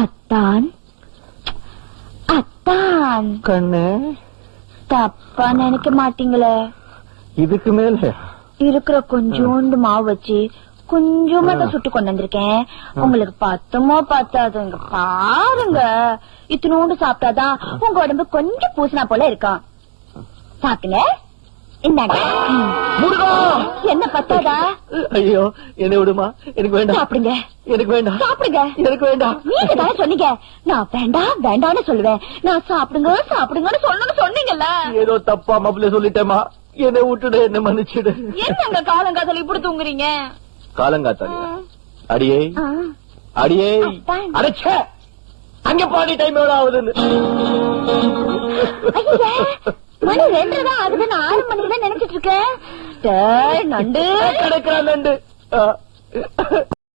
அத்தான் அத்தான் கண்ணு தப்பா நினைக்க மாட்டீங்களே? இதுக்கு மேல இருக்கிற கொஞ்சோண்டு மாவு வச்சு கொஞ்சமா தான் சுட்டு கொண்டு வந்திருக்கேன். உங்களுக்கு பத்துமோ பத்தாதுங்க பாருங்க. இத்தினோண்டு சாப்பிட்டாதான் உங்க உடம்பு கொஞ்சம் பூசினா போல இருக்கும். சாப்பிடுங்க. இந்தாங்க. என்ன பத்தாதா? ஐயோ என்ன விடுமா, எனக்கு வேண்டாம். சாப்பிடுங்க. எனக்கு வேண்டாம். சாப்பிடுங்க. எனக்கு வேண்டாம். நீங்க தானே சொன்னீங்க நான் வேண்டாம் வேண்டாம்னு சொல்லுவேன். நான் சாப்பிடுங்க சாப்பிடுங்கன்னு சொல்லணும்னு சொன்னீங்கல்ல. ஏதோ தப்பா மாப்பிள்ள சொல்லிட்டேமா, என்னை விட்டுடு, என்ன மன்னிச்சிடு. என்னங்க காலங்காதல இப்படி தூங்குறீங்க? காலங்காத்தால அடியே அடியே அடைச்ச அங்க பாடி டைம் எவ்வளவு ஆகுதுன்னு. மணி 2 தான் ஆகுது. நான் 6 மணிக்கு தான் நினைச்சிட்டு இருக்கேன். நண்டு கிடைக்கிறான் நண்டு.